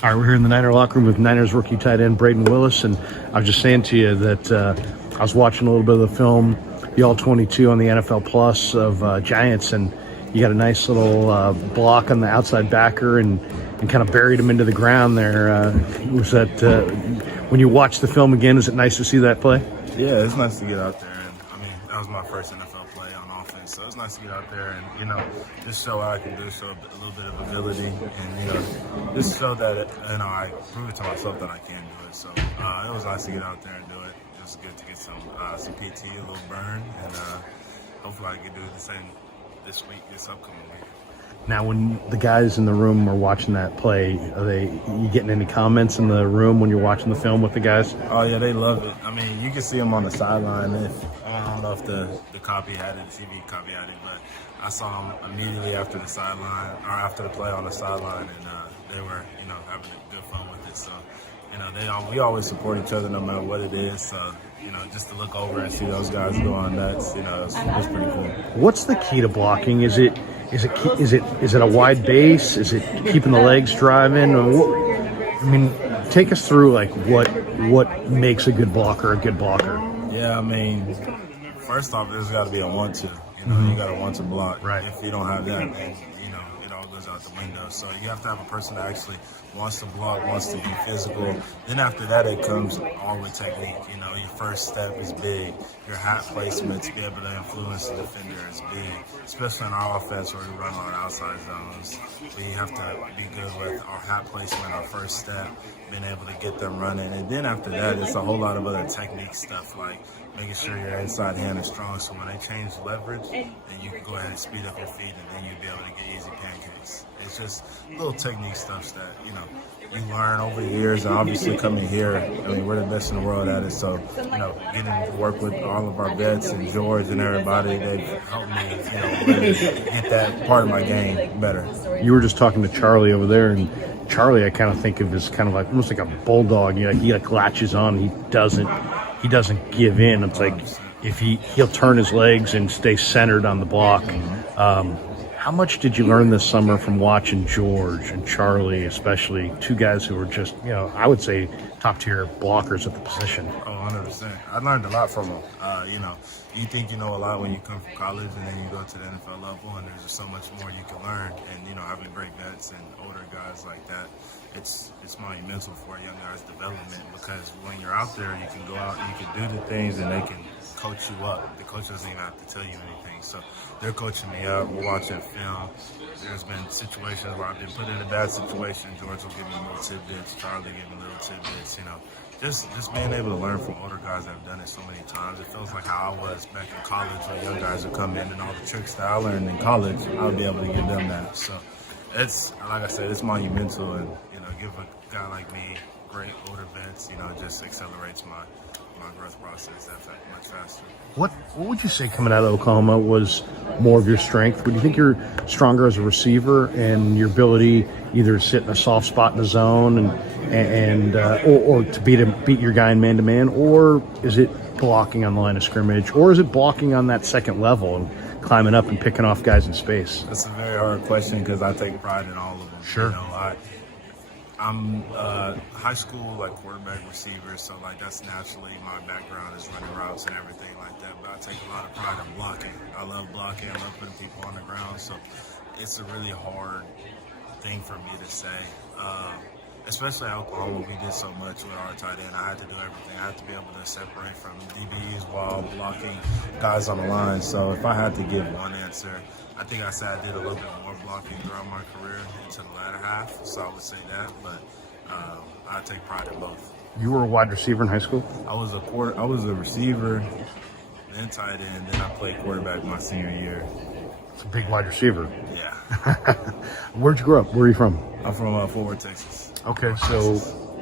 All right, we're here in the Niner locker room with Niners rookie tight end Brayden Willis, and I was just saying to you that I was watching a little bit of the film, the All-22 on the NFL Plus of Giants, and you got a nice little block on the outside backer and kind of buried him into the ground there. Was that when you watch the film again? Is it nice to see that play? Yeah, it's nice to get out there, and I mean that was my first NFL play on offense, so it's nice to get out there and just show what I can do, show a little bit of ability, and just show that I prove it to myself that I can do it. So it was nice to get out there and do it. It was good to get some PT, a little burn, and hopefully I can do the same this upcoming week. Now, when the guys in the room are watching that play, you getting any comments in the room when you're watching the film with the guys? Oh yeah, they love it. I mean, you can see them on the sideline. I don't know if the copy had it, the TV copy had it, but I saw them immediately after the sideline or after the play on the sideline, and they were having good fun with it. So we always support each other no matter what it is. So just to look over and see those guys going nuts, it's pretty cool. What's the key to blocking? Is it a wide base? Is it keeping the legs driving? I mean, take us through like what makes a good blocker a good blocker. Yeah, I mean, first off, there's got to be a want-to. You got to want to block. Right. If you don't have that, then it all goes out the window. So you have to have a person that actually wants to block, wants to be physical. Then after that, it comes all with technique. Your first step is big. Your hat placement to be able to influence the defender is big, especially in our offense where we run on outside zones. We have to be good with our hat placement, our first step, being able to get them running. And then after that, it's a whole lot of other technique stuff like making sure your inside hand is strong, so when they change leverage, then you can go ahead and speed up your feet, and then you'll be able to get easy pancakes. It's just little technique stuff that you learn over the years, and obviously coming here, I mean, we're the best in the world at it. So getting to work with all of our vets and George and everybody, they've helped me really get that part of my game better. You were just talking to Charlie over there, and Charlie I kind of think of as kind of like almost like a bulldog. He like latches on. He doesn't give in. It's like if he'll turn his legs and stay centered on the block. How much did you learn this summer from watching George and Charlie, especially two guys who were just, I would say top-tier blockers at the position? Oh, 100%. I learned a lot from them. You think you know a lot when you come from college, and then you go to the NFL level, and there's just so much more you can learn. And, having great vets and older guys like that, it's monumental for a young guy's development, because when you're out there, you can go out and you can do the things, and they can coach you up. The coach doesn't even have to tell you anything. So they're coaching me up. We're watching film. There's been situations where I've been put in a bad situation. George will give me little tidbits. Charlie give me little tidbits. Just being able to learn from older guys that have done it so many times. It feels like how I was back in college, when young guys would come in and all the tricks that I learned in college, I'll be able to give them that. So it's, like I said, it's monumental, and give a guy like me great older vets, just accelerates my growth process that much faster. What would you say coming out of Oklahoma was more of your strength? Would you think you're stronger as a receiver and your ability either to sit in a soft spot in the zone or to beat your guy in man-to-man, or is it blocking on the line of scrimmage, or is it blocking on that second level and climbing up and picking off guys in space? That's a very hard question, because I take pride in all of them. Sure. I'm high school, like quarterback receiver, so like that's naturally my background is running routes and everything like that. But I take a lot of pride in blocking. I love blocking. I love putting people on the ground. So it's a really hard thing for me to say. Especially at Oklahoma, we did so much with our tight end. I had to do everything. I had to be able to separate from DBs while blocking guys on the line. So if I had to give one answer, I think I said I did a little bit more blocking throughout my career into the latter half. So I would say that, but I take pride in both. You were a wide receiver in high school? I was a receiver, then tight end, then I played quarterback my senior year. It's a big wide receiver. Yeah. Where'd you grow up? Where are you from? I'm from Fort Worth, Texas. Okay, so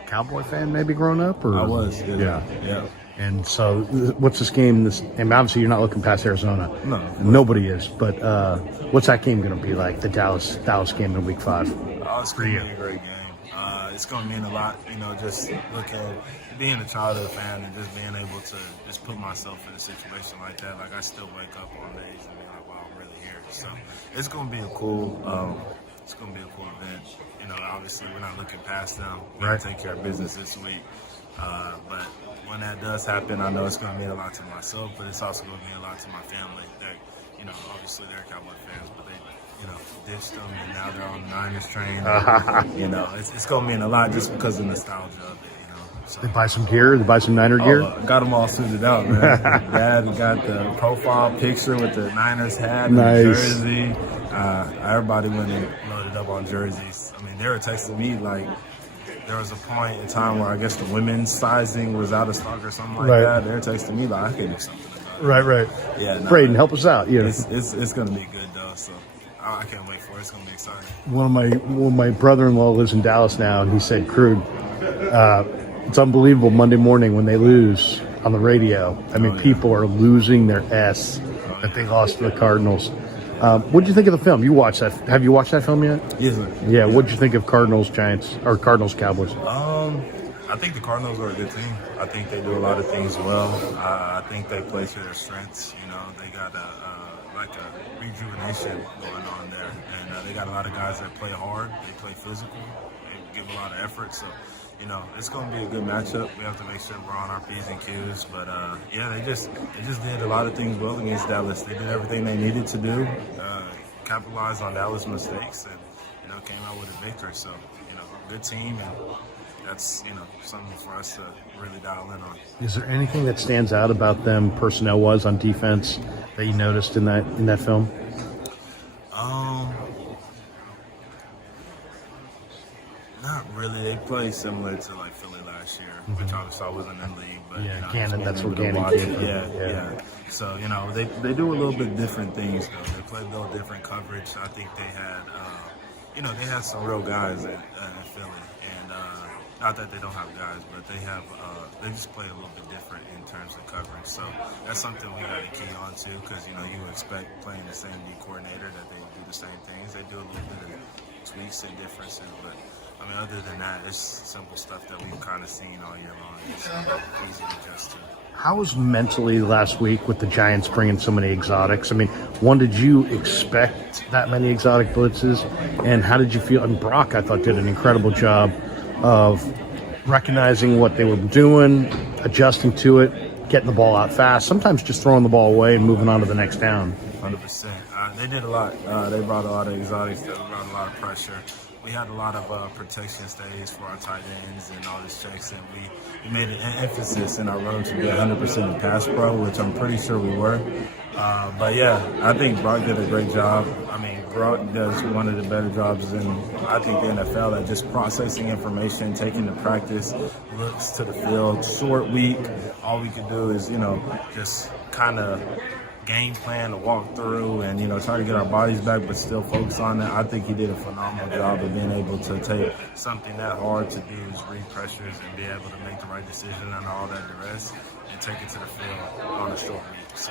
Cowboy fan maybe growing up? Or? I was, yeah. And so what's this game? And obviously you're not looking past Arizona. No. Nobody is. But what's that game going to be like, the Dallas game in Week 5? Oh, it's going to be a great game. It's going to mean a lot, just look at being a childhood fan and just being able to just put myself in a situation like that. Like, I still wake up on days and be like, wow, I'm really here. So it's going to be a cool event. you know, obviously we're not looking past them. We Right. gotta take care of business this week. But when that does happen, I know it's going to mean a lot to myself, but it's also going to mean a lot to my family. They're, you know, obviously they're Cowboy fans, but they, you know, ditched them and now they're on the Niners train. And, you know, it's going to mean a lot just because of the nostalgia of it, you know. So, They buy some gear. They buy some Niner gear. got them all suited out, man. Dad got the profile picture with the Niners hat and Nice. the jersey. Everybody went and loaded up on jerseys. I mean, they were texting me like, there was a point in time where I guess the women's sizing was out of stock or something like Right. that. They're texting me like, I can do something about it. Right. Yeah, no, Brayden, help us out. You know, it's going to be good though. So I can't wait for it. It's going to be exciting. one of my brother-in-law lives in Dallas now, and he said, "Crude, it's unbelievable Monday morning when they lose on the radio. I mean, people are losing their S that they lost to the Cardinals." What did you think of the film? You watched that? Have you watched that film yet? Yes, sir. Yeah. What did you think of Cardinals Giants or Cardinals Cowboys? I think the Cardinals are a good team. I think they do a lot of things well. I think they play to their strengths. You know, they got a rejuvenation going on there, and they got a lot of guys that play hard. They play physical. They give a lot of effort. So, you know, it's going to be a good matchup. We have to make sure we're on our P's and Q's. But yeah, they just did a lot of things well against Dallas. They did everything they needed to do, capitalized on Dallas' mistakes, and you know, came out with a victory. So, you know, good team, and that's, you know, something for us to really dial in on. Is there anything that stands out about them personnel-wise on defense that you noticed in that film? Not really. They play similar to like Philly last year, which obviously I wasn't in the league, but Yeah, you know, Gannon, just that's being where able to Gannon watch came it. from. Yeah. So, you know, they do a little bit different things though. They play a little different coverage. I think they had, you know, they had some real guys in Philly, and not that they don't have guys, but they have. They just play a little bit different in terms of coverage. So that's something we got to key on to, because you know you expect playing the same D coordinator that they do the same things. They do a little bit of tweaks and differences, but I mean, other than that, it's simple stuff that we've kind of seen all year long. It's easy to adjust to. How was mentally last week with the Giants bringing so many exotics? I mean, one, did you expect that many exotic blitzes? And how did you feel? And Brock, I thought, did an incredible job of recognizing what they were doing, adjusting to it, getting the ball out fast, sometimes just throwing the ball away and moving on to the next down. 100%. They did a lot. They brought a lot of exotics. They brought a lot of pressure. We had a lot of protection stays for our tight ends and all these checks, and we made an emphasis in our run to be 100% in pass pro, which I'm pretty sure we were. But yeah, I think Brock did a great job. I mean, Brock does one of the better jobs in, I think, the NFL at just processing information, taking the practice, looks to the field. Short week, all we could do is, you know, just kind of game plan to walk through and, you know, try to get our bodies back, but still focus on that. I think he did a phenomenal job of being able to take something that hard to do as read pressures and be able to make the right decision under all that duress and take it to the field on a short week. So,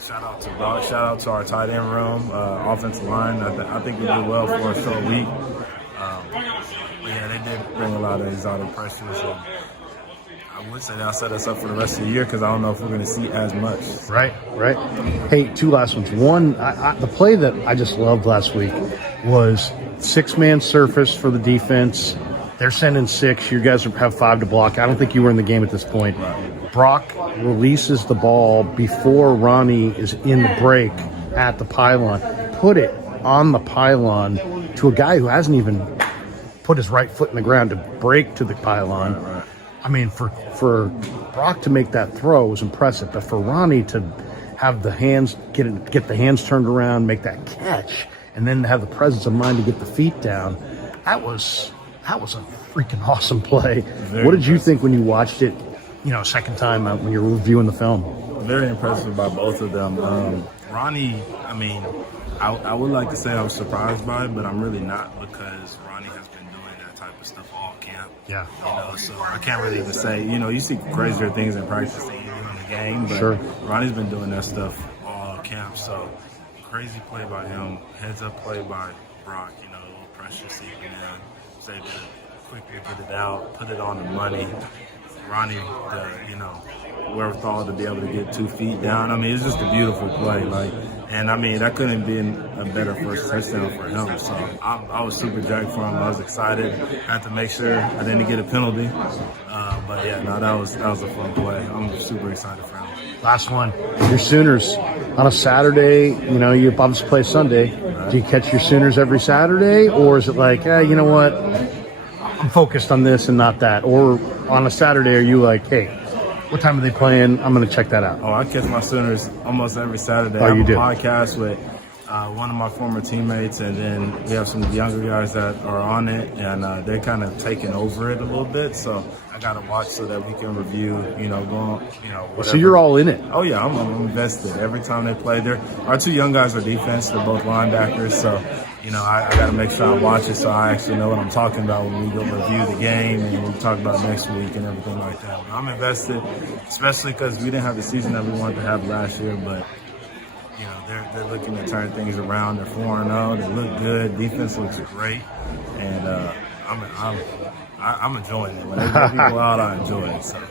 shout out to Brock, shout out to our tight end room, offensive line. I think we did well for a short week. But yeah, they did bring a lot of exotic pressures. And I would say that'll set us up for the rest of the year, because I don't know if we're going to see as much. Right. Hey, two last ones. One, the play that I just loved last week was six-man surface for the defense. They're sending six. You guys have five to block. I don't think you were in the game at this point. Right. Brock releases the ball before Ronnie is in the break at the pylon. Put it on the pylon to a guy who hasn't even put his right foot in the ground to break to the pylon. Right. I mean, for Brock to make that throw was impressive, but for Ronnie to have the hands get the hands turned around, make that catch, and then have the presence of mind to get the feet down, that was a freaking awesome play. Very what did you impressive. think when you watched it, you know, second time when you were reviewing the film? Very impressive by both of them. Ronnie, I mean, I would like to say I was surprised by it, but I'm really not, because Ronnie has been doing that type of stuff all camp. Yeah. You know, so I can't really even say, you know, you see crazier things in practice than you do in the game, but Sure. Ronnie's been doing that stuff all camp. So crazy play by him, heads up play by Brock, you know, a little pressure seeping in, was able to quickly get it out, put it on the money. Ronnie, you know, wherewithal to be able to get 2 feet down. I mean, it's just a beautiful play. Like, and I mean, that couldn't have been a better first touchdown for him. So I was super jacked for him. I was excited. I had to make sure I didn't get a penalty. But yeah, no, that was a fun play. I'm super excited for him. Last one. Your Sooners on a Saturday. You know, you obviously play Sunday. Do you catch your Sooners every Saturday, or is it like, you know what, I'm focused on this and not that? Or on a Saturday, are you like, hey, what time are they playing? I'm going to check that out. Oh, I catch my Sooners almost every Saturday. Oh, you do? I have a podcast with one of my former teammates, and then we have some younger guys that are on it, and they're kind of taking over it a little bit. So I got to watch so that we can review, you know, whatever. So you're all in it? Oh, yeah, I'm invested. Every time they play, our 2 young guys are defense. They're both linebackers, so you know, I got to make sure I watch it so I actually know what I'm talking about when we go review the game and we talk about next week and everything like that. But I'm invested, especially because we didn't have the season that we wanted to have last year. But, you know, they're looking to turn things around. They're 4-0. They look good. Defense looks great. And I'm enjoying it. When they get people out, I enjoy it. So.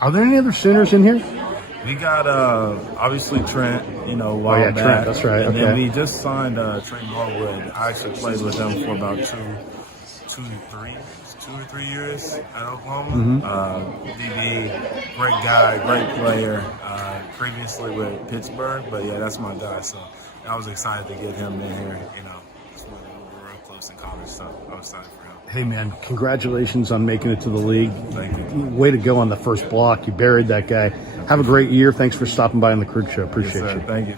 Are there any other Sooners in here? We got obviously Trent, you know, while back. Trent, that's right. And okay. then we just signed Trent Norwood. I actually played with him for about 2 or 3 years at Oklahoma. DB, great guy, great player. Previously with Pittsburgh, but yeah, that's my guy. So I was excited to get him in here. You know, we were real close in college, so I was excited for him. Hey, man, congratulations on making it to the league. Thank you. Way to go on the first block. You buried that guy. Have a great year. Thanks for stopping by on the Crude Show. Appreciate you. Thank you.